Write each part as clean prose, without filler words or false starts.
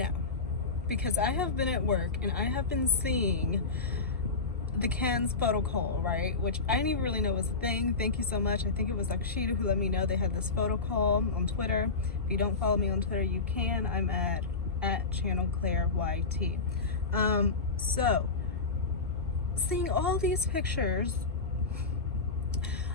now, because I have been at work and I have been seeing the Cannes photo call, right? Which I didn't even really know was a thing. Thank you so much. I think it was Akshita who let me know they had this photo call on Twitter. If you don't follow me on Twitter, you can. I'm at Channel Claire YT. So seeing all these pictures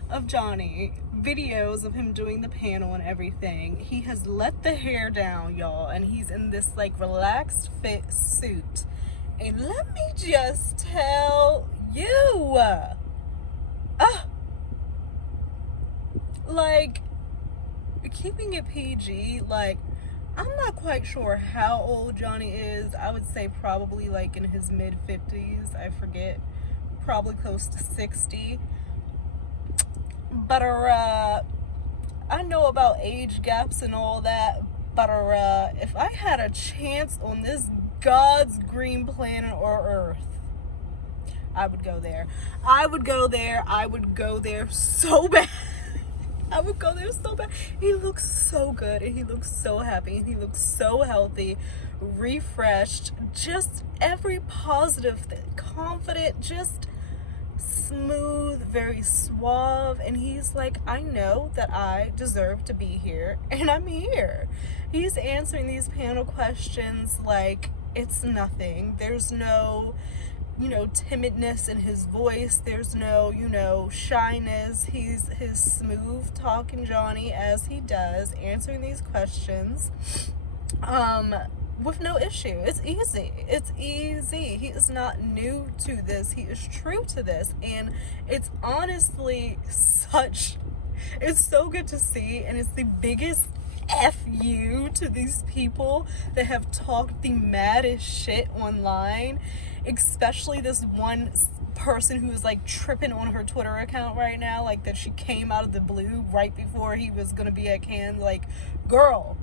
of Johnny, videos of him doing the panel and everything, he has let the hair down, y'all, and he's in this like relaxed fit suit. And let me just tell you, like, keeping it PG, like, I'm not quite sure how old Johnny is. I would say probably like in his mid-50s, I forget, probably close to 60. But I know about age gaps and all that, but if I had a chance on this God's green planet or Earth, I would go there. I would go there so bad. I would go there so bad. He looks so good, and he looks so happy, and he looks so healthy, refreshed, just every positive thing, confident, just smooth, very suave. And he's like, I know that I deserve to be here, and I'm here. He's answering these panel questions like it's nothing. There's no, timidness in his voice. There's no, shyness. He's his smooth talking Johnny as he does, answering these questions with no issue. It's easy. He is not new to this. He is true to this. And it's honestly it's so good to see. And it's the biggest F you to these people that have talked the maddest shit online, especially this one person who's like tripping on her Twitter account right now, like that she came out of the blue right before he was gonna be at Cannes. Like, girl,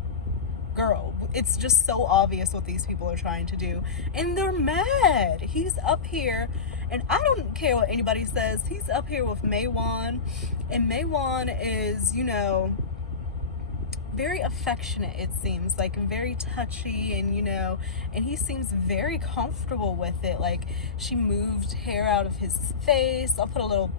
it's just so obvious what these people are trying to do, and they're mad. He's up here, and I don't care what anybody says, he's up here with Mae Won, and Mae Won is, very affectionate, it seems, like very touchy, and and he seems very comfortable with it. Like, she moved hair out of his face. I'll put a little,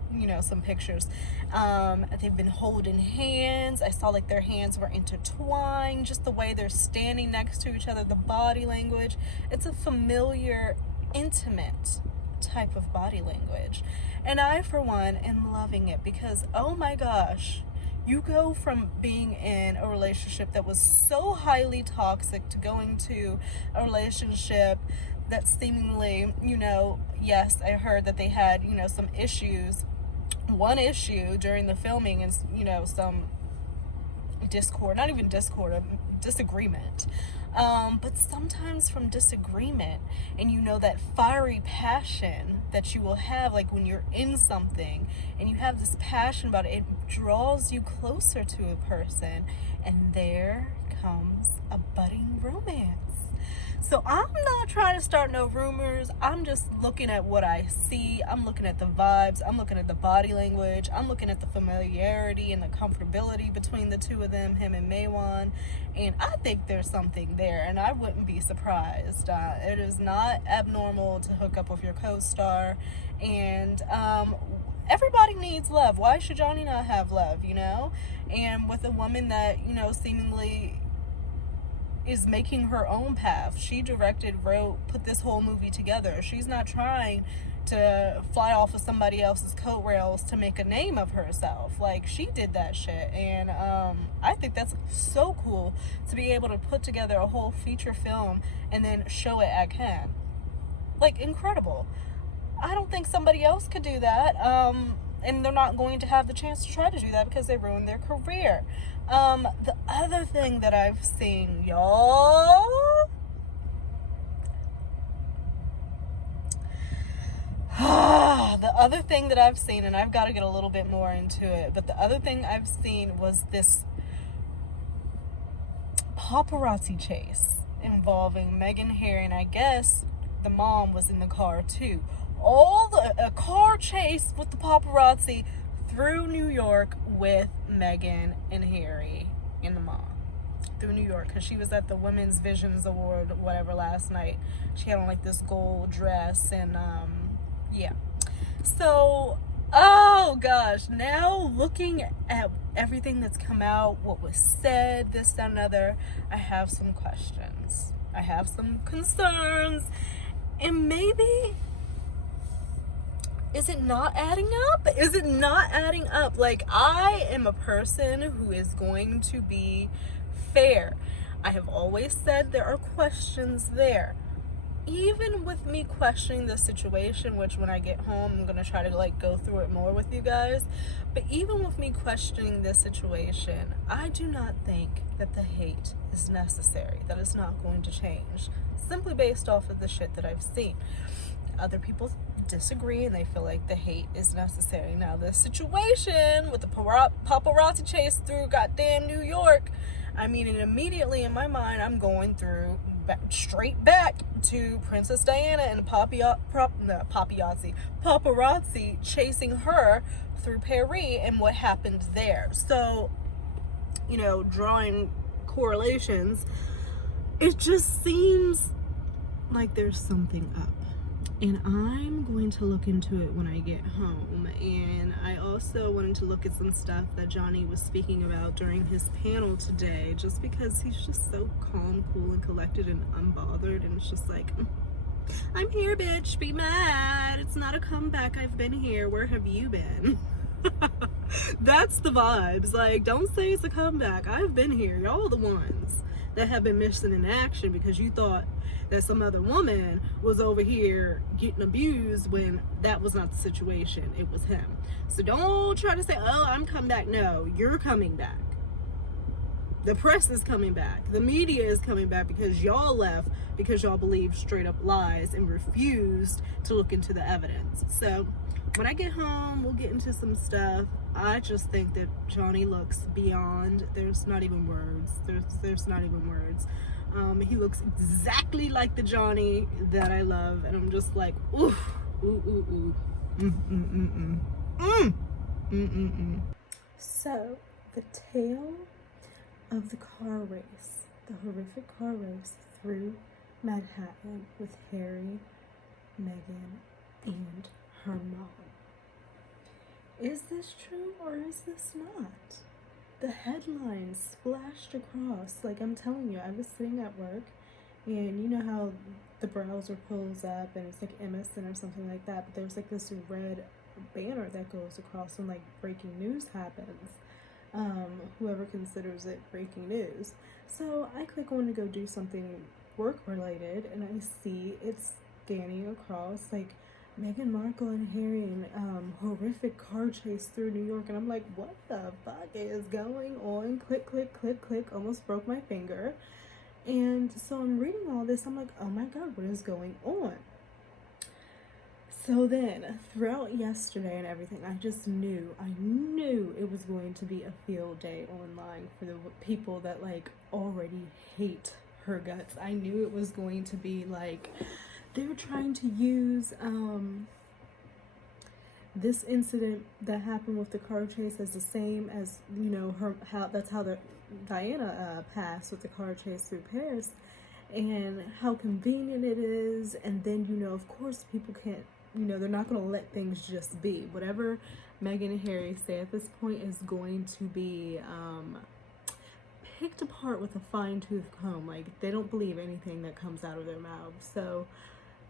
some pictures. They've been holding hands. I saw like their hands were intertwined, just the way they're standing next to each other, the body language. It's a familiar, intimate type of body language, and I, for one, am loving it, because oh my gosh, you go from being in a relationship that was so highly toxic to going to a relationship that seemingly, yes, I heard that they had, some issues. One issue during the filming is, some discord, not even discord, a disagreement. But sometimes from disagreement, and that fiery passion that you will have, like when you're in something and you have this passion about it, it draws you closer to a person, and there comes a budding romance. So I'm not trying to start no rumors. I'm just looking at what I see. I'm looking at the vibes. I'm looking at the body language. I'm looking at the familiarity and the comfortability between the two of them, him and Mae Won. And I think there's something there, and I wouldn't be surprised. It is not abnormal to hook up with your co-star. And everybody needs love. Why should Johnny not have love, And with a woman that, seemingly is making her own path. She directed, wrote, put this whole movie together. She's not trying to fly off of somebody else's coat rails to make a name of herself. Like, she did that shit, and I think that's so cool to be able to put together a whole feature film and then show it at Cannes. Like, incredible. I don't think somebody else could do that, and they're not going to have the chance to try to do that because they ruined their career. The other thing that I've seen, y'all, the other thing that I've seen, and I've got to get a little bit more into it, but the other thing I've seen was this paparazzi chase involving Meghan Harry, and I guess the mom was in the car too. A car chase with the paparazzi through New York with Meghan and Harry and the mom. through New York, because she was at the Women's Visions Award, whatever, last night. She had on like this gold dress, and yeah. So, oh gosh, now looking at everything that's come out, what was said, this, that, and other, I have some questions. I have some concerns. And maybe, is it not adding up? Is it not adding up? Like, I am a person who is going to be fair. I have always said there are questions there. Even with me questioning the situation, which when I get home, I'm going to try to like go through it more with you guys. But even with me questioning this situation, I do not think that the hate is necessary. That is not going to change. Simply based off of the shit that I've seen. Other people disagree and they feel like the hate is necessary. Now, the situation with the paparazzi chase through goddamn New York, I mean, and immediately in my mind, I'm going through straight back to Princess Diana and paparazzi chasing her through Paris and what happened there. So, you know, drawing correlations, it just seems like there's something up. And I'm going to look into it when I get home. And I also wanted to look at some stuff that Johnny was speaking about during his panel today, just because he's just so calm, cool, and collected and unbothered. And it's just like, I'm here, bitch, be mad. It's not a comeback. I've been here. Where have you been? That's the vibes. Like, don't say it's a comeback. I've been here. Y'all are the ones that have been missing in action because you thought that some other woman was over here getting abused when that was not the situation. It was him. So don't try to say, oh, I'm coming back. No, you're coming back. The press is coming back. The media is coming back because y'all left because y'all believed straight up lies and refused to look into the evidence. So when I get home, we'll get into some stuff. I just think that Johnny looks beyond, there's not even words. There's not even words. He looks exactly like the Johnny that I love, and I'm just like, ooh, ooh, ooh, ooh. So, the tale of the car race, the horrific car race through Manhattan with Harry, Meghan, and her mom. Is this true or is this not? The headlines splashed across. Like, I'm telling you, I was sitting at work, and you know how the browser pulls up and it's like MSN or something like that, but there's like this red banner that goes across when like breaking news happens. Whoever considers it breaking news. So I click on to go do something work related, and I see it's scanning across like Meghan Markle and Harry and horrific car chase through New York, and I'm like, what the fuck is going on? Click, click, click, click, almost broke my finger. And so I'm reading all this, I'm like, oh my god, what is going on? So then, throughout yesterday and everything, I knew it was going to be a field day online for the people that like already hate her guts. I knew it was going to be like, they're trying to use this incident that happened with the car chase as the same as, you know, that's how the Diana passed with the car chase through Paris, and how convenient it is. And then, you know, of course people can't, you know, they're not going to let things just be. Whatever Meghan and Harry say at this point is going to be picked apart with a fine-tooth comb. Like, they don't believe anything that comes out of their mouths. So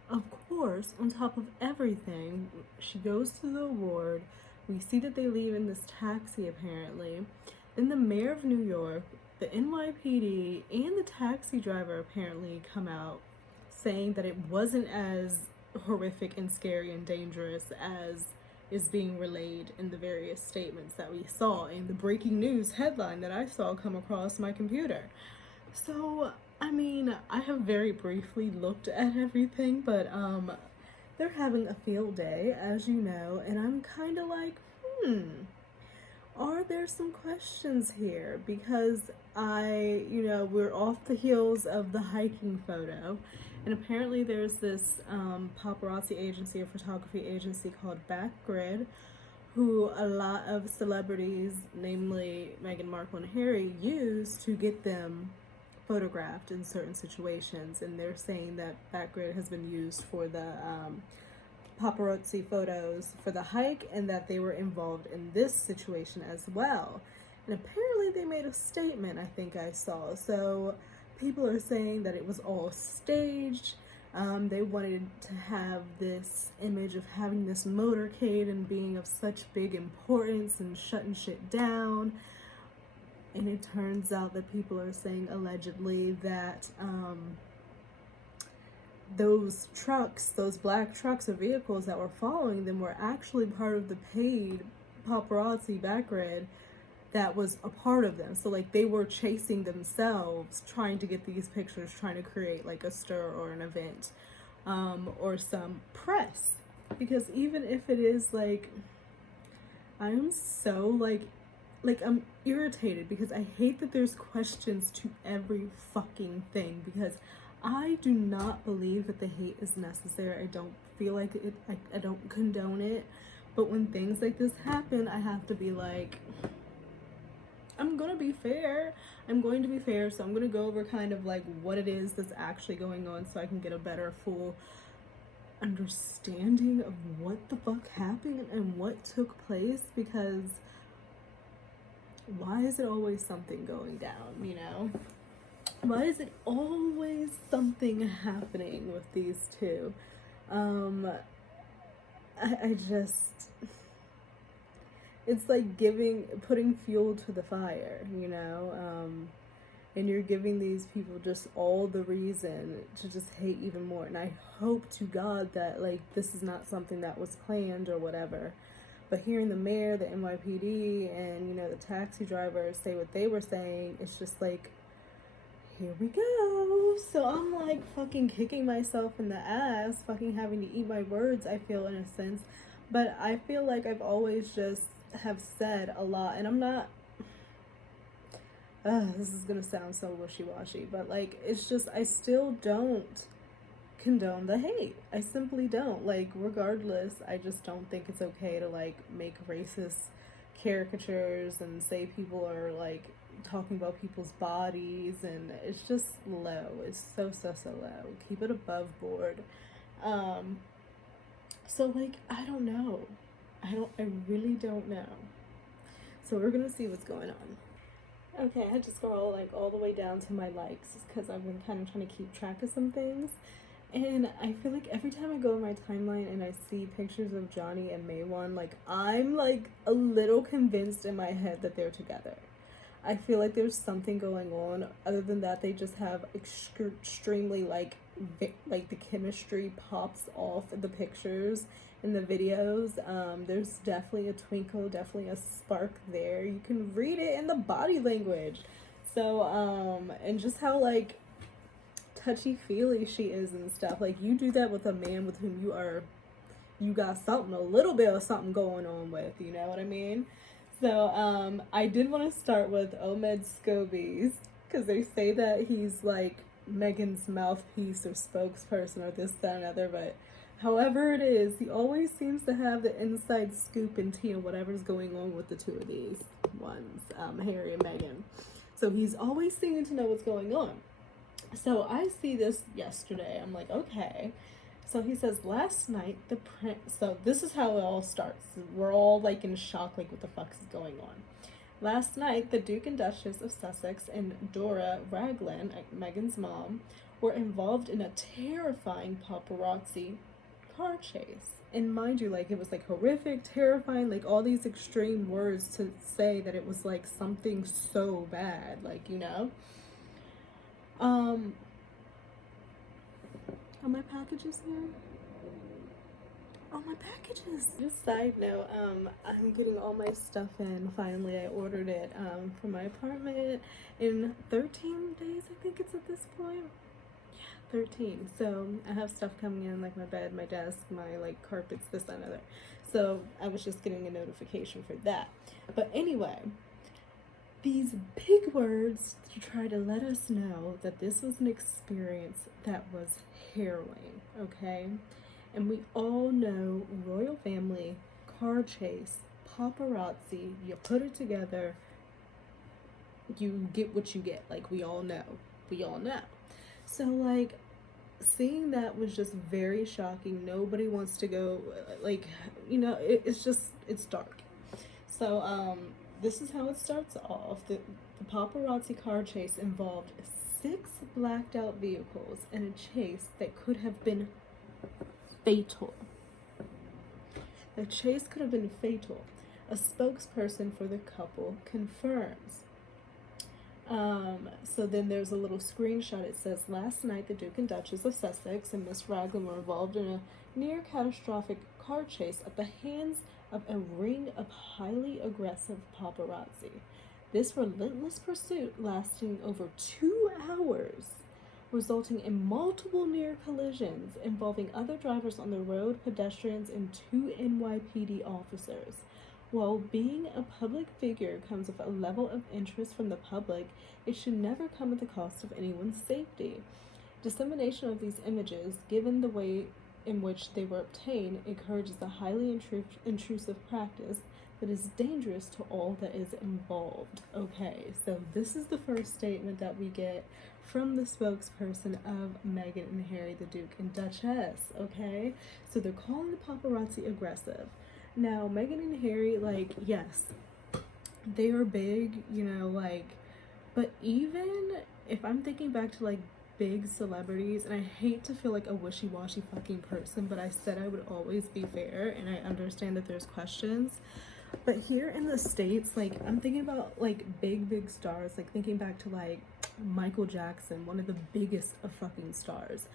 of course, on top of everything, she goes to the award. We see that they leave in this taxi, apparently. Then the mayor of New York, the NYPD, and the taxi driver apparently come out saying that it wasn't as horrific and scary and dangerous as is being relayed in the various statements that we saw in the breaking news headline that I saw come across my computer. So, I mean, I have very briefly looked at everything, but they're having a field day, as you know, and I'm kind of like, are there some questions here? Because we're off the heels of the hiking photo, and apparently there's this paparazzi agency, a photography agency called Backgrid, who a lot of celebrities, namely Meghan Markle and Harry, use to get them photographed in certain situations. And they're saying that that grid has been used for the paparazzi photos for the hike, and that they were involved in this situation as well. And apparently they made a statement, I think I saw. So people are saying that it was all staged. They wanted to have this image of having this motorcade and being of such big importance and shutting shit down. And it turns out that people are saying allegedly that those trucks, those black trucks or vehicles that were following them were actually part of the paid paparazzi backgrid that was a part of them. So like they were chasing themselves, trying to get these pictures, trying to create like a stir or an event, or some press. Because even if it is like, I'm so like I'm irritated because I hate that there's questions to every fucking thing, because I do not believe that the hate is necessary. I don't feel like it, I don't condone it. But when things like this happen, I have to be like, I'm gonna be fair. I'm going to be fair. So I'm gonna go over kind of like what it is that's actually going on so I can get a better full understanding of what the fuck happened and what took place. Because why is it always something going down, you know? Why is it always something happening with these two? I just, it's like putting fuel to the fire, you know? And you're giving these people just all the reason to just hate even more. And I hope to God that like this is not something that was planned or whatever. But hearing the mayor, the NYPD, and you know the taxi drivers say what they were saying, it's just like, here we go. So I'm like fucking kicking myself in the ass, fucking having to eat my words, I feel, in a sense. But I feel like I've always just have said a lot, and I'm not, this is gonna sound so wishy-washy, but like, it's just, I still don't condone the hate. I simply don't. Like, regardless, I just don't think it's okay to like make racist caricatures and say people are like talking about people's bodies, and it's just low. It's so low. Keep it above board. So like, I don't know. I really don't know. So we're gonna see what's going on. Okay, I had to scroll like all the way down to my likes because I've been kind of trying to keep track of some things. And I feel like every time I go on my timeline and I see pictures of Johnny and Maywan, like, I'm like a little convinced in my head that they're together. I feel like there's something going on. Other than that, they just have extremely like the chemistry pops off in the pictures and the videos. There's definitely a twinkle, definitely a spark there. You can read it in the body language. So and just how like touchy-feely she is and stuff. Like, you do that with a man with whom you got something, a little bit of something going on with, you know what I mean? So I did want to start with Omid Scobie, because they say that he's like Meghan's mouthpiece or spokesperson or this, that, and other, but however it is, he always seems to have the inside scoop and tea on whatever's going on with the two of these ones, Harry and Meghan. So he's always seeming to know what's going on. So I see this yesterday. I'm like, okay. So he says, last night, the prince... So this is how it all starts. We're all, like, in shock, like, what the fuck is going on? Last night, the Duke and Duchess of Sussex and Dora Raglan, Meghan's mom, were involved in a terrifying paparazzi car chase. And mind you, like, it was, like, horrific, terrifying, like, all these extreme words to say that it was, like, something so bad, like, you know? Are my packages here? Oh, my packages! Just side note, I'm getting all my stuff in. Finally, I ordered it for my apartment in 13 days, I think it's at this point. Yeah, 13. So I have stuff coming in, like my bed, my desk, my like carpets, this, that, and other. So I was just getting a notification for that. But anyway, these big words to try to let us know that this was an experience that was harrowing, okay? And we all know royal family, car chase, paparazzi, you put it together, you get what you get. Like, we all know. We all know. So, like, seeing that was just very shocking. Nobody wants to go, like, it's just, it's dark. So, this is how it starts off. The paparazzi car chase involved 6 blacked out vehicles and a chase that could have been fatal. The chase could have been fatal. A spokesperson for the couple confirms. So then there's a little screenshot. It says, last night the Duke and Duchess of Sussex and Miss Raglan were involved in a near catastrophic car chase at the hands of a ring of highly aggressive paparazzi. This relentless pursuit lasting over 2 hours, resulting in multiple near collisions involving other drivers on the road, pedestrians, and 2 NYPD officers. While being a public figure comes with a level of interest from the public, it should never come at the cost of anyone's safety. Dissemination of these images, given the way in which they were obtained, encourages a highly intrusive practice that is dangerous to all that is involved. Okay, so this is the first statement that we get from the spokesperson of Meghan and Harry, the Duke and Duchess. Okay, so they're calling the paparazzi aggressive. Now, Meghan and Harry, like, yes, they are big, but even if I'm thinking back to, like, big celebrities, and I hate to feel like a wishy-washy fucking person, but I said I would always be fair, and I understand that there's questions, but here in the States, like, I'm thinking about, like, big stars, like, thinking back to, like, Michael Jackson, one of the biggest of fucking stars,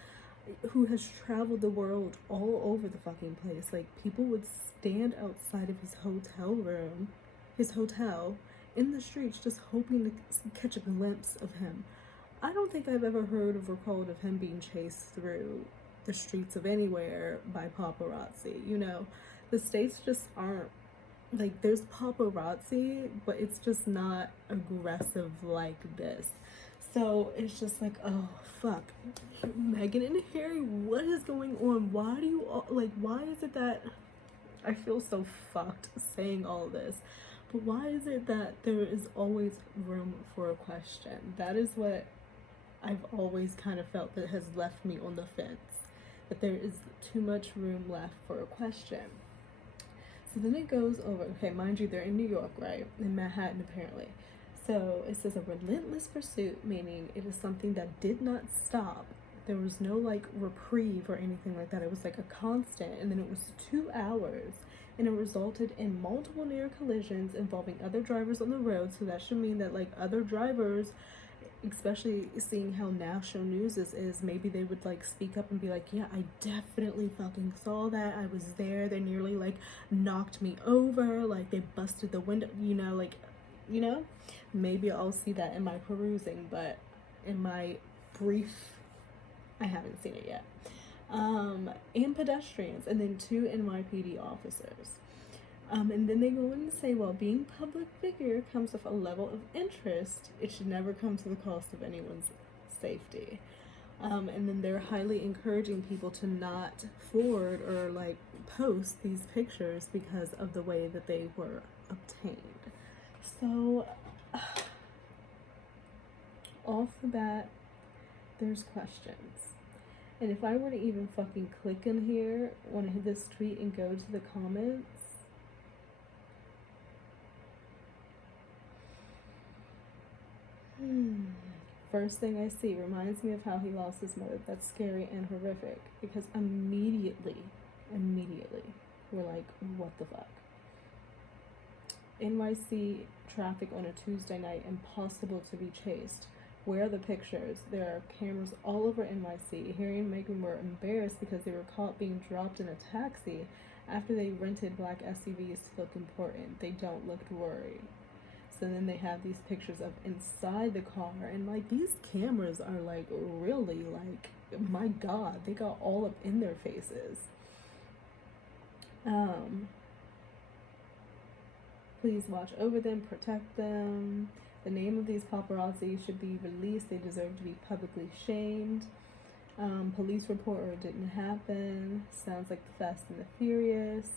who has traveled the world all over the fucking place. Like, people would stand outside of his hotel in the streets, just hoping to catch a glimpse of him. I don't think I've ever heard or recalled of him being chased through the streets of anywhere by paparazzi. The States just aren't, like, there's paparazzi, but it's just not aggressive like this. So it's just like, oh fuck, Meghan and Harry, what is going on? Why do you all, like, why is it that I feel so fucked saying all this, but why is it that there is always room for a question? That is what I've always kind of felt that has left me on the fence, that there is too much room left for a question. So then it goes over, okay, mind you, they're in New York, right? In Manhattan, apparently. So it says a relentless pursuit, meaning it is something that did not stop. There was no, like, reprieve or anything like that. It was like a constant, and then it was 2 hours, and it resulted in multiple near collisions involving other drivers on the road. So that should mean that, like, other drivers, especially seeing how national news this is, maybe they would, like, speak up and be like, yeah, I definitely fucking saw that. I was there. They nearly, like, knocked me over. Like, they busted the window, maybe I'll see that in my perusing, but in my brief, I haven't seen it yet. And pedestrians, and then 2 NYPD officers. And then they go in and say, well, being public figure comes with a level of interest. It should never come to the cost of anyone's safety. And then they're highly encouraging people to not forward or, like, post these pictures because of the way that they were obtained. So, off the bat, there's questions. And if I were to even fucking click in here, want to hit this tweet and go to the comments, first thing I see reminds me of how he lost his mother. That's scary and horrific, because immediately, we're like, what the fuck? NYC traffic on a Tuesday night, impossible to be chased. Where are the pictures? There are cameras all over NYC. Harry and Meghan were embarrassed because they were caught being dropped in a taxi after they rented black SUVs to look important. They don't look worried. So then they have these pictures of inside the car, and, like, these cameras are, like, really, like, my God, they got all up in their faces. Please watch over them, protect them. The name of these paparazzi should be released. They deserve to be publicly shamed. Police report or it didn't happen. Sounds like the Fast and the Furious.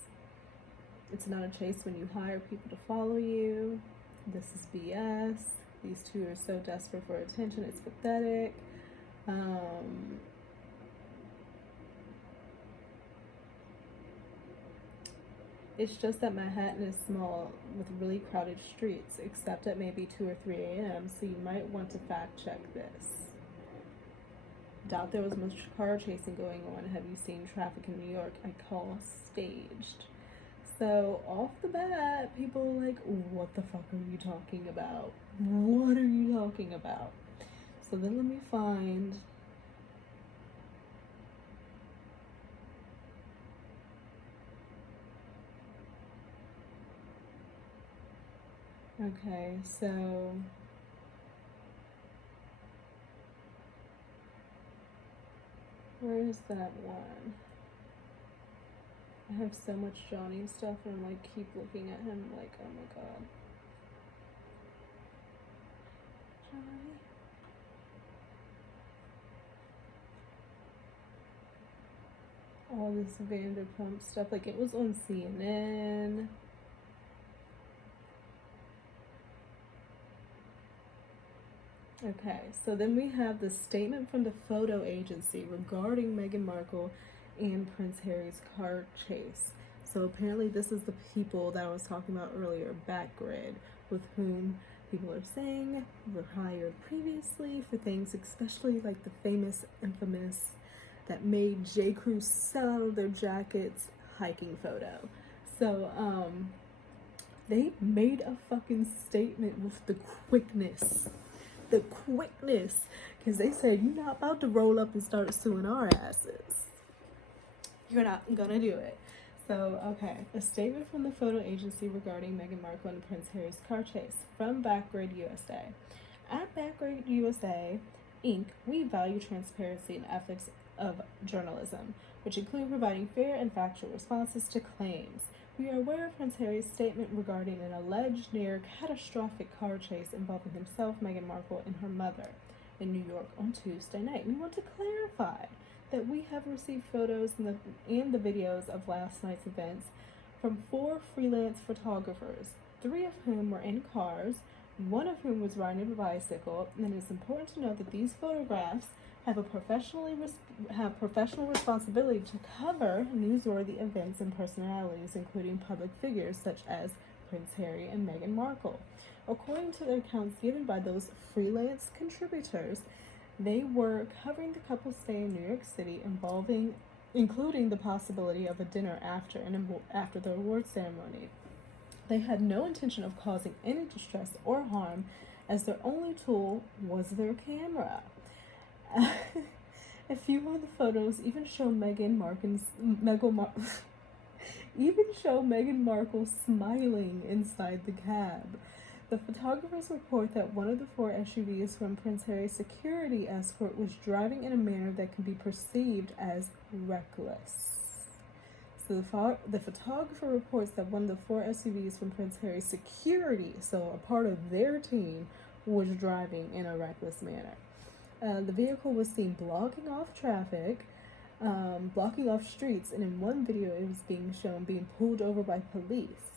It's not a chase when you hire people to follow you. This is BS. These two are so desperate for attention, it's pathetic. It's just that Manhattan is small with really crowded streets, except at maybe 2 or 3 a.m., so you might want to fact check this. Doubt there was much car chasing going on. Have you seen traffic in New York? I call staged. So off the bat, people are like, what the fuck are you talking about? What are you talking about? So then let me find. Okay, so where is that one? I have so much Johnny stuff and I'm like keep looking at him like, oh my god. Johnny. All this Vanderpump stuff, like it was on CNN. Okay, so then we have the statement from the photo agency regarding Meghan Markle and Prince Harry's car chase. So apparently this is the people that I was talking about earlier, Backgrid, with whom people are saying were hired previously for things, especially like the famous, infamous, that made J. Crew sell out of their jackets hiking photo. So they made a fucking statement with the quickness, because they said, you're not about to roll up and start suing our asses. You're not gonna do it. So, okay, a statement from the photo agency regarding Meghan Markle and Prince Harry's car chase from Backgrid USA. At Backgrid USA, Inc., we value transparency and ethics of journalism, which include providing fair and factual responses to claims. We are aware of Prince Harry's statement regarding an alleged near catastrophic car chase involving himself, Meghan Markle, and her mother in New York on Tuesday night. We want to clarify that we have received photos and the videos of last night's events from 4 freelance photographers, 3 of whom were in cars, 1 of whom was riding a bicycle, and it is important to note that these photographs have professional responsibility to cover newsworthy events and personalities, including public figures such as Prince Harry and Meghan Markle. According to the accounts given by those freelance contributors, they were covering the couple's stay in New York City, including the possibility of a dinner after the award ceremony. They had no intention of causing any distress or harm, as their only tool was their camera. A few of the photos even show Meghan Markle smiling inside the cab. The photographers report that one of the 4 SUVs from Prince Harry's security escort was driving in a manner that can be perceived as reckless. So the photographer reports that one of the 4 SUVs from Prince Harry's security, so a part of their team, was driving in a reckless manner. The vehicle was seen blocking off traffic, blocking off streets, and in one video it was being shown being pulled over by police.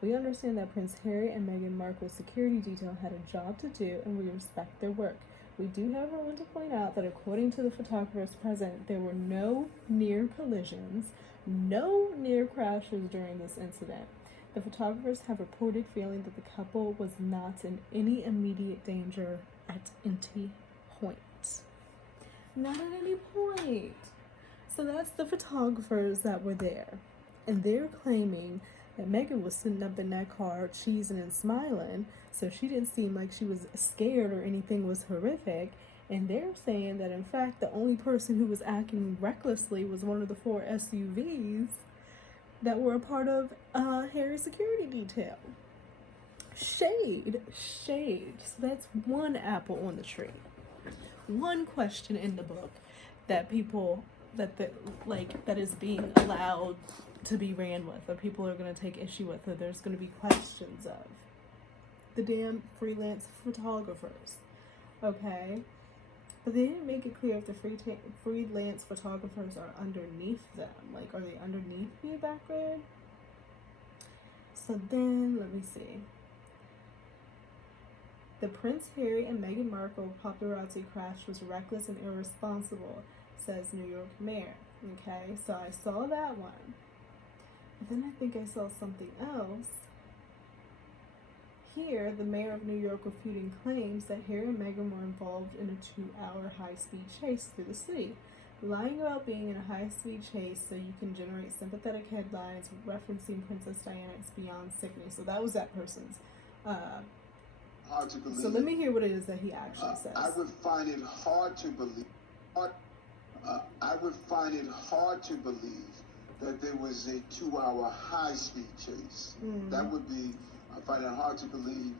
We understand that Prince Harry and Meghan Markle's security detail had a job to do, and we respect their work. We do, however, want to point out that according to the photographers present, there were no near collisions, no near crashes during this incident. The photographers have reported feeling that the couple was not in any immediate danger at any point. Not at any point. So that's the photographers that were there. And they're claiming that Meghan was sitting up in that car cheesing and smiling, so she didn't seem like she was scared or anything was horrific. And they're saying that in fact the only person who was acting recklessly was one of the 4 SUVs that were a part of Harry's security detail. Shade. So that's one apple on the tree. One question in the book that people that is being allowed to be ran with, or people are going to take issue with, or there's going to be questions of. The damn freelance photographers. Okay? But they didn't make it clear if the freelance photographers are underneath them. Like, are they underneath the Backgrid? So then, let me see. The Prince Harry and Meghan Markle paparazzi crash was reckless and irresponsible, says New York mayor. Okay, so I saw that one. But then I think I saw something else. Here, the mayor of New York refuting claims that Harry and Meghan were involved in a 2-hour high-speed chase through the city, lying about being in a high-speed chase so you can generate sympathetic headlines referencing Princess Diana's beyond sickening. So that was that person's. Hard to believe. So let me hear what it is that he actually says. I would find it hard to believe. I would find it hard to believe that there was a 2-hour high-speed chase. That would be. I find it hard to believe.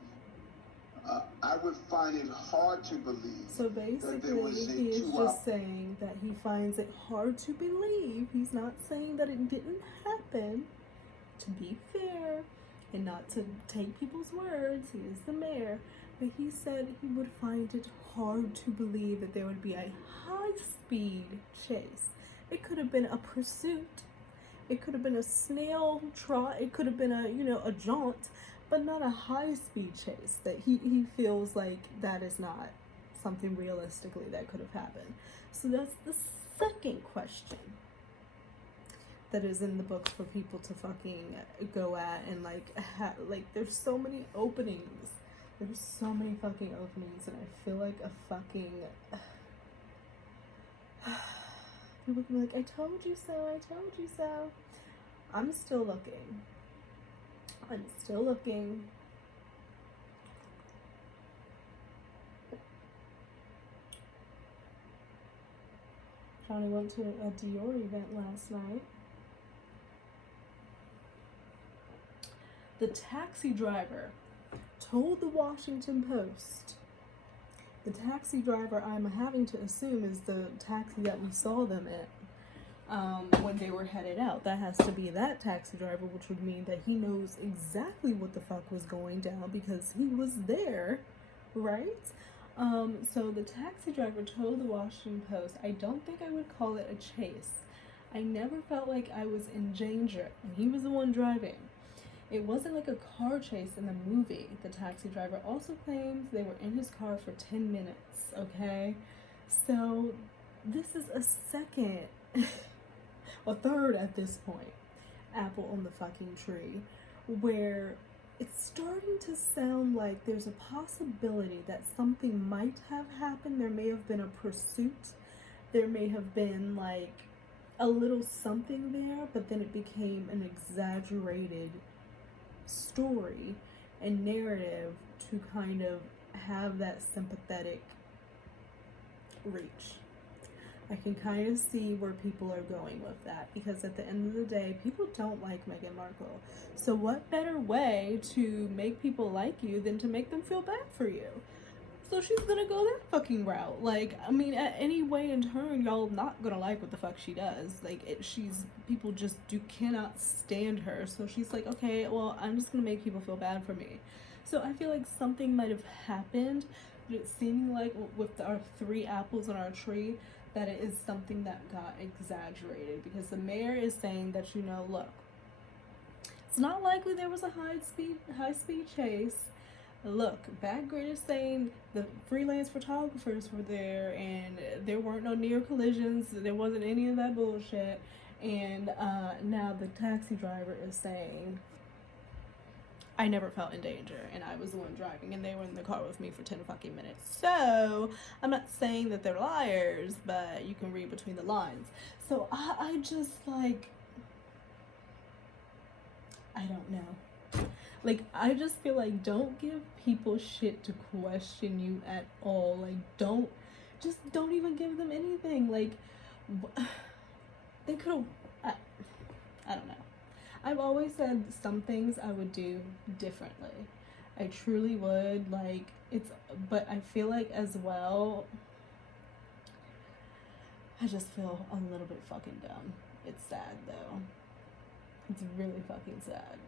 I would find it hard to believe. So basically, he is just saying that he finds it hard to believe. He's not saying that it didn't happen. To be fair, and not to take people's words, he is the mayor. But he said he would find it hard to believe that there would be a high-speed chase. It could have been a pursuit. It could have been a snail trot. It could have been a jaunt, but not a high-speed chase. That he feels like that is not something realistically that could have happened. So that's the second question that is in the books for people to fucking go at, and there's so many openings. There's so many fucking openings, and I feel like a fucking people can be like, I told you so, I told you so. I'm still looking. I'm still looking. Johnny went to a Dior event last night. The taxi driver told the Washington Post. The taxi driver, I'm having to assume, is the taxi that we saw them in when they were headed out. That has to be that taxi driver, which would mean that he knows exactly what the fuck was going down because he was there, right? So the taxi driver told the Washington Post, I don't think I would call it a chase. I never felt like I was in danger, and he was the one driving. It wasn't like a car chase in the movie. The taxi driver also claims they were in his car for 10 minutes, okay? So this is a second, a third at this point, apple on the fucking tree, where it's starting to sound like there's a possibility that something might have happened. There may have been a pursuit. There may have been like a little something there, but then it became an exaggerated story and narrative to kind of have that sympathetic reach. I can kind of see where people are going with that, because at the end of the day, people don't like Meghan Markle. So what better way to make people like you than to make them feel bad for you? So she's gonna go that fucking route. Like, I mean, at any way in turn, y'all not gonna like what the fuck she does. Like, people just cannot stand her. So she's like, okay, well, I'm just gonna make people feel bad for me. So I feel like something might have happened, but it's seeming like with our 3 apples on our tree, that it is something that got exaggerated, because the mayor is saying that, look, it's not likely there was a high speed chase. Look, Bad Grid is saying the freelance photographers were there and there weren't no near collisions, there wasn't any of that bullshit. And now the taxi driver is saying, I never felt in danger, and I was the one driving, and they were in the car with me for 10 fucking minutes. So I'm not saying that they're liars, but you can read between the lines. So I just, like, I don't know. Like, I just feel like, don't give people shit to question you at all. Like, don't even give them anything. Like, they could have, I don't know. I've always said some things I would do differently. I truly would, like, but I feel like as well, I just feel a little bit fucking dumb. It's sad, though. It's really fucking sad.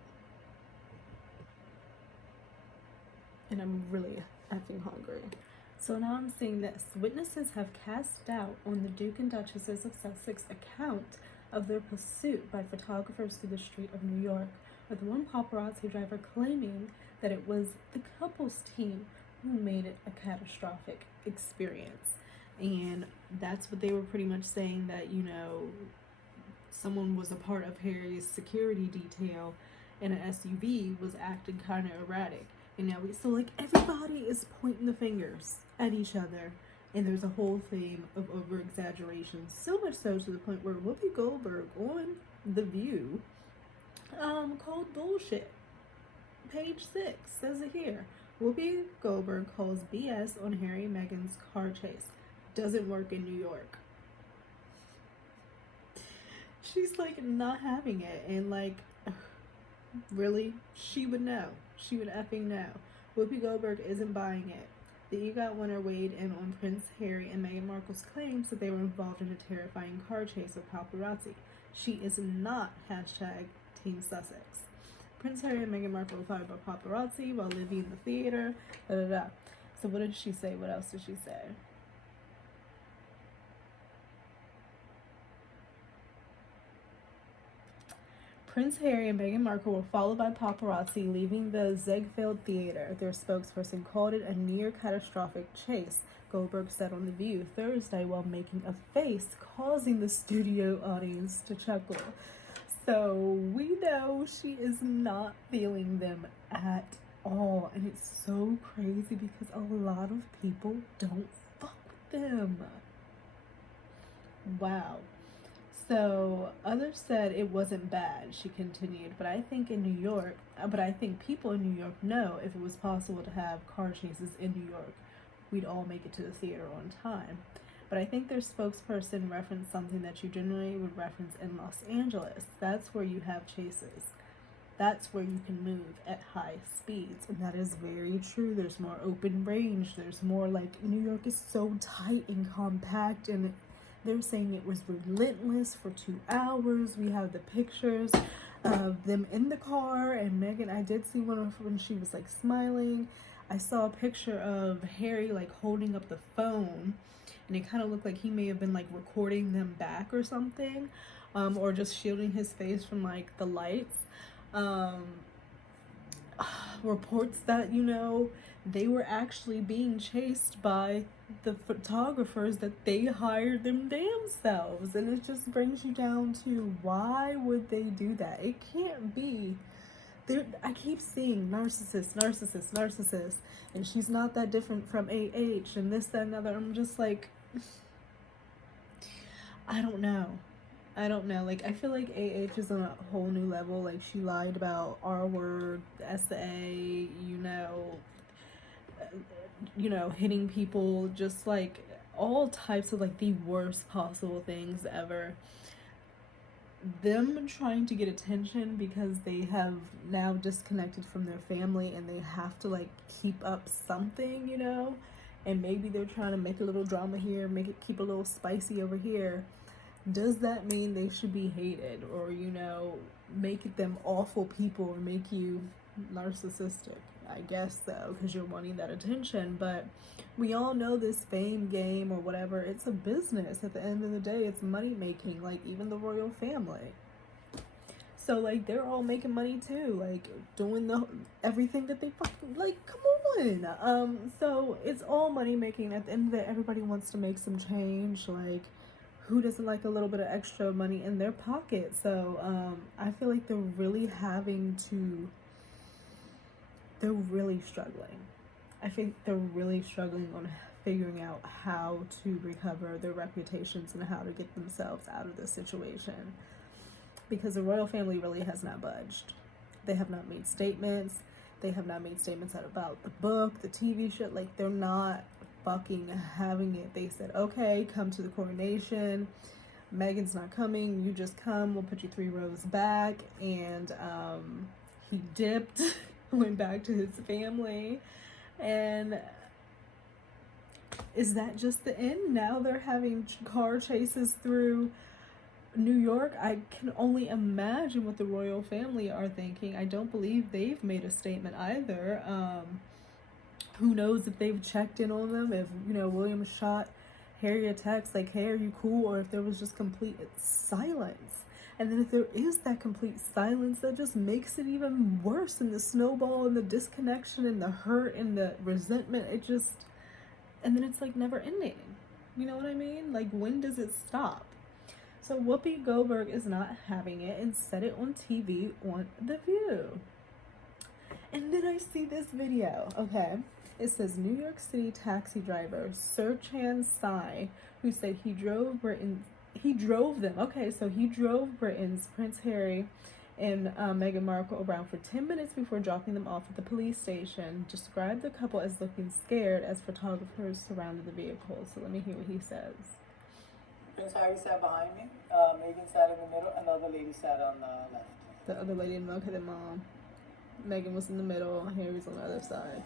And I'm really effing hungry. So now I'm seeing this. Witnesses have cast doubt on the Duke and Duchesses of Sussex account of their pursuit by photographers through the street of New York with one paparazzi driver claiming that it was the couple's team who made it a catastrophic experience. And that's what they were pretty much saying, that, you know, someone was a part of Harry's security detail in an SUV was acting kind of erratic. And now so like everybody is pointing the fingers at each other, and there's a whole theme of over exaggeration, so much so to the point where Whoopi Goldberg on The View called bullshit. Page 6 says it here. Whoopi Goldberg calls BS on Harry and Meghan's car chase. Doesn't work in New York. She's like not having it, and like, really, she would know. She would effing know. Whoopi Goldberg isn't buying it. The EGOT winner weighed in on Prince Harry and Meghan Markle's claims that they were involved in a terrifying car chase with paparazzi. She is not hashtag Team Sussex. Prince Harry and Meghan Markle were followed by paparazzi while living in the theater. Da, da, da. So what did she say? What else did she say? Prince Harry and Meghan Markle were followed by paparazzi leaving the Ziegfeld Theater. Their spokesperson called it a near-catastrophic chase, Goldberg said on The View Thursday while making a face, causing the studio audience to chuckle. So we know she is not feeling them at all. And it's so crazy because a lot of people don't fuck with them. Wow. So others said it wasn't bad, she continued, but I think people in New York know if it was possible to have car chases in New York, we'd all make it to the theater on time. But I think their spokesperson referenced something that you generally would reference in Los Angeles. That's where you have chases. That's where you can move at high speeds. And that is very true. There's more open range. There's more, like, New York is so tight and compact, and they're saying it was relentless for 2 hours. We have the pictures of them in the car, and Meghan, I did see one of when she was like smiling. I saw a picture of Harry like holding up the phone, and it kind of looked like he may have been like recording them back or something, or just shielding his face from like the lights. Reports that, you know, they were actually being chased by the photographers that they hired them damn selves. And it just brings you down to, why would they do that? It can't be. I keep seeing narcissist, and she's not that different from AH and this, that, and other. I'm just like, I don't know. Like, I feel like AH is on a whole new level. Like, she lied about R word, SA, hitting people, just like all types of like the worst possible things ever. Them trying to get attention because they have now disconnected from their family and they have to like keep up something, and maybe they're trying to make a little drama here, make it keep a little spicy over here. Does that mean they should be hated, or make them awful people, or make you narcissistic? I guess so, because you're wanting that attention. But we all know this fame game or whatever, it's a business. At the end of the day, it's money making, like even the royal family. So like they're all making money too, like doing everything that they fucking, like, come on. So it's all money making. At the end of it, everybody wants to make some change. Like, who doesn't like a little bit of extra money in their pocket? So I feel like they're really struggling. I think they're really struggling on figuring out how to recover their reputations and how to get themselves out of this situation, because the royal family really has not budged. They have not made statements. They have not made statements about the book, the TV show. Like, they're not fucking having it. They said, okay, come to the coronation. Meghan's not coming. You just come. We'll put you 3 rows back. And he dipped, went back to his family. And is that just the end? Now they're having car chases through New York. I can only imagine what the royal family are thinking. I don't believe they've made a statement either. Who knows if they've checked in on them, if William shot Harry a text like, hey, are you cool, or if there was just complete silence. And then if there is that complete silence, that just makes it even worse. And the snowball and the disconnection and the hurt and the resentment, it just, and then it's like never ending. You know what I mean? Like, when does it stop? So Whoopi Goldberg is not having it and said it on TV on The View. And then I see this video, okay? It says New York City taxi driver Serchan Sai, who said he drove them. Okay, so he drove Britain's Prince Harry and Meghan Markle around for 10 minutes before dropping them off at the police station. Described the couple as looking scared as photographers surrounded the vehicle. So let me hear what he says. Prince Harry sat behind me, Meghan sat in the middle, and the other lady sat on the left. The other lady in the middle, okay, the mom. Meghan was in the middle, Harry was on the other side,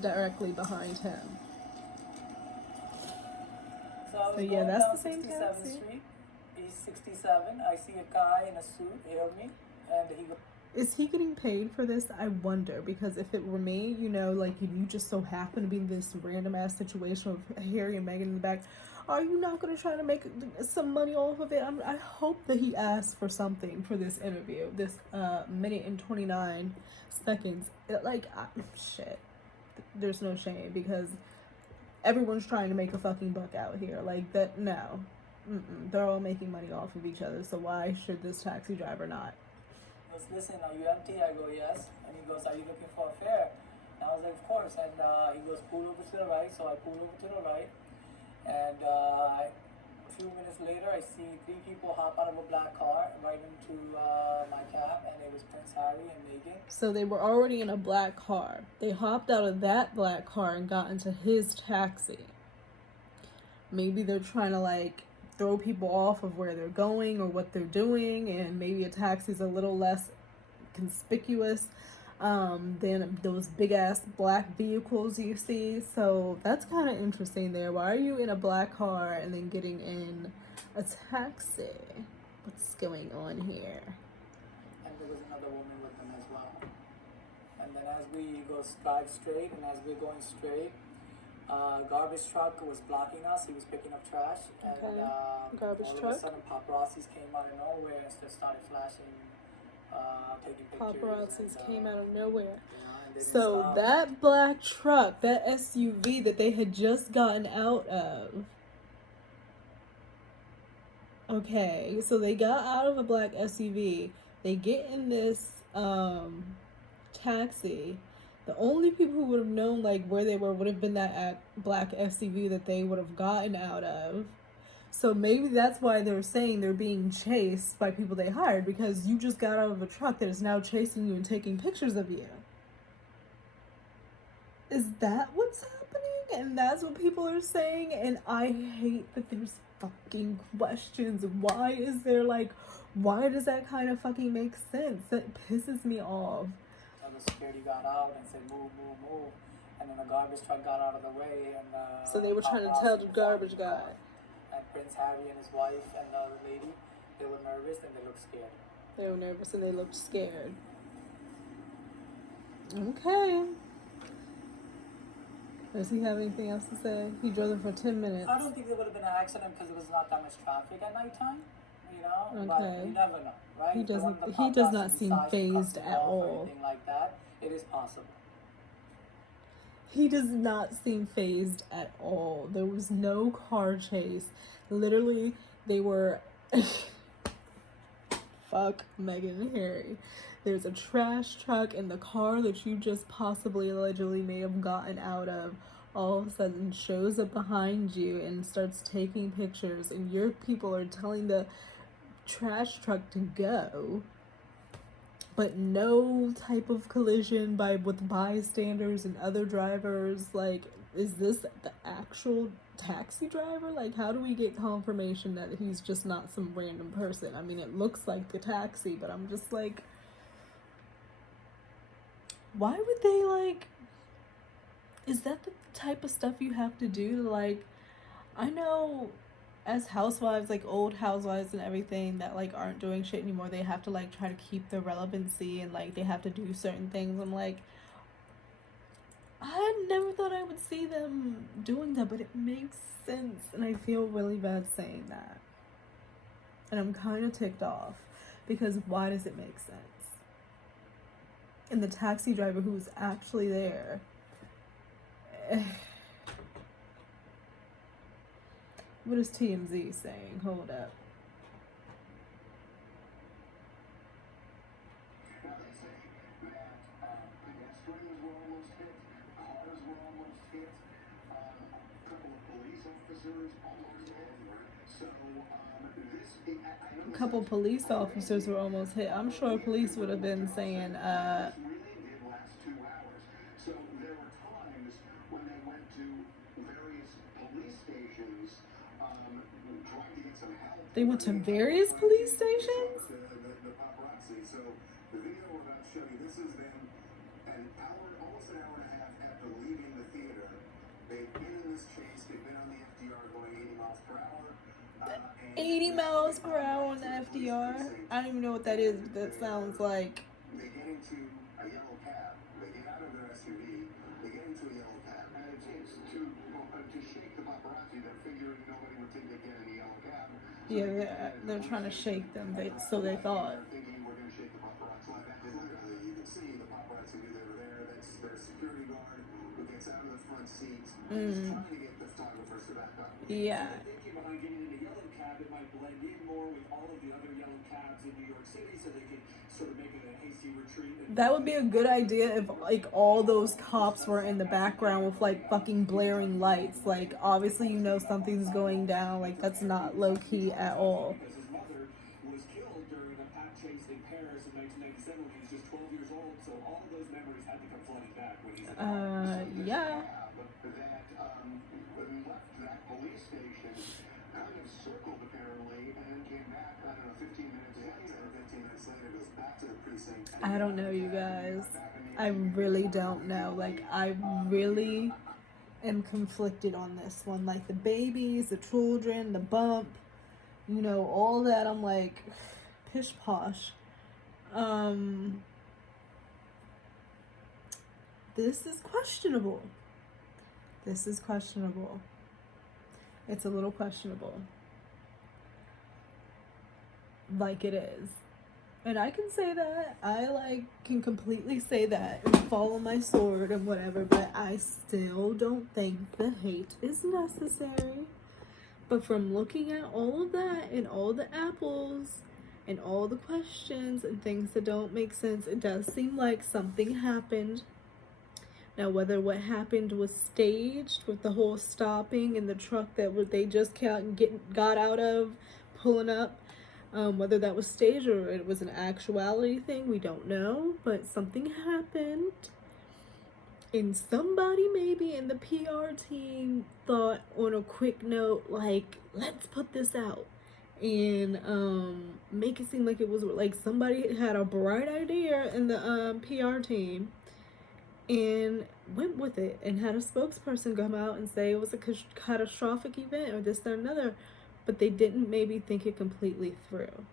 directly behind him. So yeah, that's the same 67th taxi. Street. He's 67. I see a guy in a suit hail me, and he goes, Is he getting paid for this? I wonder, because if it were me, you know, like, if you just so happen to be in this random ass situation with Harry and Meghan in the back, are you not going to try to make some money off of it? I hope that he asked for something for this interview, this minute and 29 seconds. Shit. There's no shame, because everyone's trying to make a fucking buck out here. Like, that, no. They're all making money off of each other, so why should this taxi driver not? listen, are you empty? I go, yes. And he goes, are you looking for a fare? And I was like, of course. And he goes, pull over to the right. So I pull over to the right. And a few minutes later, I see 3 people hop out of a black car right into my cab. And it was Prince Harry and Meghan. So they were already in a black car. They hopped out of that black car and got into his taxi. Maybe they're trying to, like, throw people off of where they're going or what they're doing, and maybe a taxi's a little less conspicuous than those big ass black vehicles you see. So that's kind of interesting there. Why are you in a black car and then getting in a taxi? What's going on here? And there was another woman with them as well. And then as we drive straight, and as we're going straight, garbage truck was blocking us. He was picking up trash, and Garbage all truck. of a sudden paparazzis came out of nowhere and just started flashing, taking pictures. Paparazzis and, came out of nowhere. and they didn't So stop. that black truck, that SUV that they had just gotten out of. Okay, so they got out of a black SUV. They get in this taxi. The only people who would have known, like, where they were would have been that black SUV that they would have gotten out of. So maybe that's why they're saying they're being chased by people they hired, because you just got out of a truck that is now chasing you and taking pictures of you. Is that what's happening? And that's what people are saying? And I hate that there's fucking questions. Why does that kind of fucking make sense? That pisses me off. The security got out and said, move, move, move. And then the garbage truck got out of the way. And So they were trying to tell the garbage guy. And Prince Harry and his wife and the other lady, they were nervous and they looked scared. They were nervous and they looked scared. Okay. Does he have anything else to say? He drove them for 10 minutes. I don't think there would have been an accident because there was not that much traffic at nighttime, you know? Okay. But you never know, right? He If one doesn't. of the He does paparazzi not seem decides to cut phased them at off or all. anything like that, it is possible. He does not seem phased at all. There was no car chase. Literally, they were... Fuck Meghan and Harry. There's a trash truck in the car that you just possibly allegedly may have gotten out of. All of a sudden shows up behind you and starts taking pictures, and your people are telling the trash truck to go. But no type of collision with bystanders and other drivers. Like, is this the actual taxi driver? Like, how do we get confirmation that he's just not some random person? I mean, it looks like the taxi, but I'm just like, why would they, like, is that the type of stuff you have to do to, like, I know as housewives, like old housewives and everything that, like, aren't doing shit anymore, they have to, like, try to keep their relevancy and, like, they have to do certain things. I'm like, I never thought I would see them doing that, but it makes sense, and I feel really bad saying that. And I'm kind of ticked off. Because why does it make sense? And the taxi driver who was actually there. What is TMZ saying? Hold up. A couple police officers were almost hit. I'm sure police would have been saying, they went to various police stations? The paparazzi. So the video we're about to show you, this is them almost an hour and a half after leaving the theater. They've been in this chase. They've been on the FDR going 80 miles per hour. 80 miles per hour on the FDR? I don't even know what that is, but that sounds like... They get into a yellow cab. They get out of their SUV. They get into a yellow cab. And it takes to shake the paparazzi. They're figuring nobody would think they'd get in the yellow cab. Yeah, they're trying to shake them, so they thought. Thinking we're going to shake the paparazzi. You can see the paparazzi knew they were there. That's their security guard who gets out of the front seat. Just trying to get the photographers to back up. Yeah. Thinking behind getting in a yellow cab, it might blend in more with all of the other yellow cabs in New York City, so they could sort of make it a hasty retreat. That would be a good idea if, like, all those cops were in the background with, like, fucking blaring lights. Like, obviously you know something's going down. Like, that's not low-key at all. Because his mother was killed during a pack chase in Paris in 1997 when he was just 12 years old, so all of those memories had to come flooding back when he's Yeah. When we left that police station, kind of circled apparently, and then came back, I don't know, 15 minutes later, 15 minutes later, goes back to the precinct. I don't know, you guys. I really don't know. Like, I really am conflicted on this one. Like, the babies, the children, the bump, you know, all that. I'm like, pish posh. This is questionable. This is questionable. It's a little questionable. Like it is. And I can say that. I can completely say that and follow my sword and whatever, but I still don't think the hate is necessary. But from looking at all of that and all the apples and all the questions and things that don't make sense, it does seem like something happened. Now, whether what happened was staged with the whole stopping and the truck that they just got out of, pulling up, whether that was staged or it was an actuality thing, we don't know. But something happened. And somebody maybe in the PR team thought on a quick note, like, let's put this out. And make it seem like it was like somebody had a bright idea in the PR team. And went with it and had a spokesperson come out and say it was a catastrophic event or this, that, or another, but they didn't maybe think it completely through.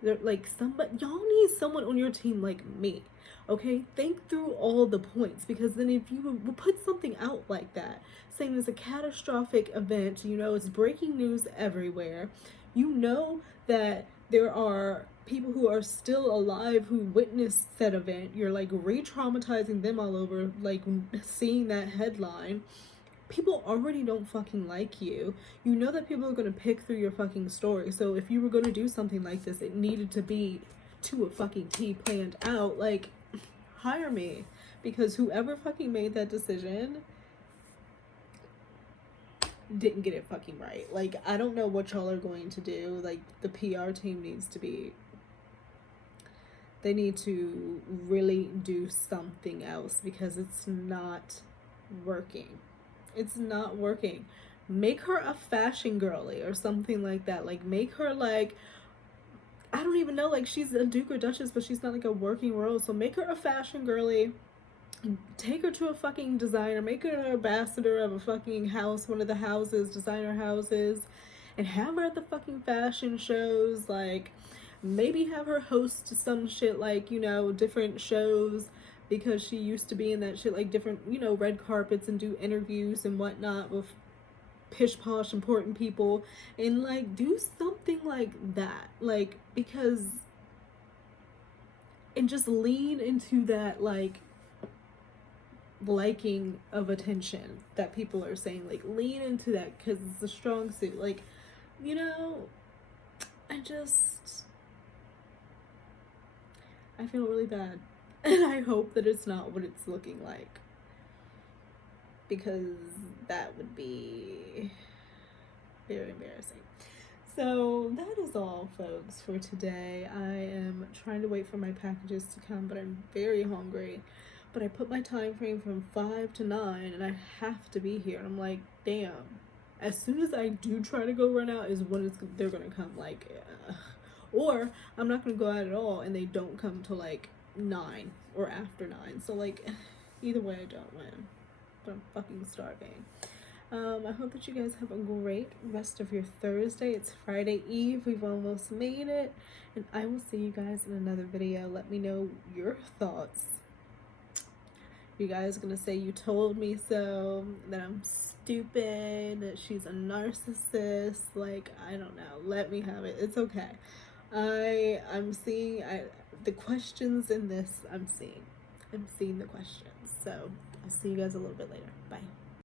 They're like, y'all need someone on your team like me, okay? Think through all the points, because then if you would put something out like that, saying it's a catastrophic event, you know, it's breaking news everywhere, you know that there are people who are still alive who witnessed said event, you're like re-traumatizing them all over, like seeing that headline. People already don't fucking like you. You know that people are going to pick through your fucking story. So if you were going to do something like this, it needed to be to a fucking T planned out. Like, hire me, because whoever fucking made that decision didn't get it fucking right. Like, I don't know what y'all are going to do. Like, the PR team needs to be, they need to really do something else, because it's not working. It's not working. Make her a fashion girly or something like that. Like, make her like, I don't even know, like, she's a duke or duchess, but she's not like a working role. So make her a fashion girly. Take her to a fucking designer. Make her an ambassador of a fucking house, one of the houses, designer houses, and have her at the fucking fashion shows. Like, maybe have her host some shit, like, you know, different shows, because she used to be in that shit, like different, you know, red carpets, and do interviews and whatnot with pish posh important people, and like do something like that. Like, because and just lean into that, like, liking of attention that people are saying. Like, lean into that because it's a strong suit. Like, you know, I feel really bad, and I hope that it's not what it's looking like, because that would be very embarrassing. So that is all, folks, for today. I am trying to wait for my packages to come, but I'm very hungry. But I put my time frame from 5 to 9, and I have to be here. And I'm like, damn. As soon as I do try to go run out is when they're gonna come. Like, or I'm not gonna go out at all, and they don't come till like 9 or after 9. So like, either way, I don't win. But I'm fucking starving. I hope that you guys have a great rest of your Thursday. It's Friday Eve. We've almost made it. And I will see you guys in another video. Let me know your thoughts. You guys gonna say you told me so, that I'm stupid, that she's a narcissist. Like, I don't know. Let me have it. It's okay. I'm seeing the questions in this. I'm seeing the questions. So I'll see you guys a little bit later. Bye.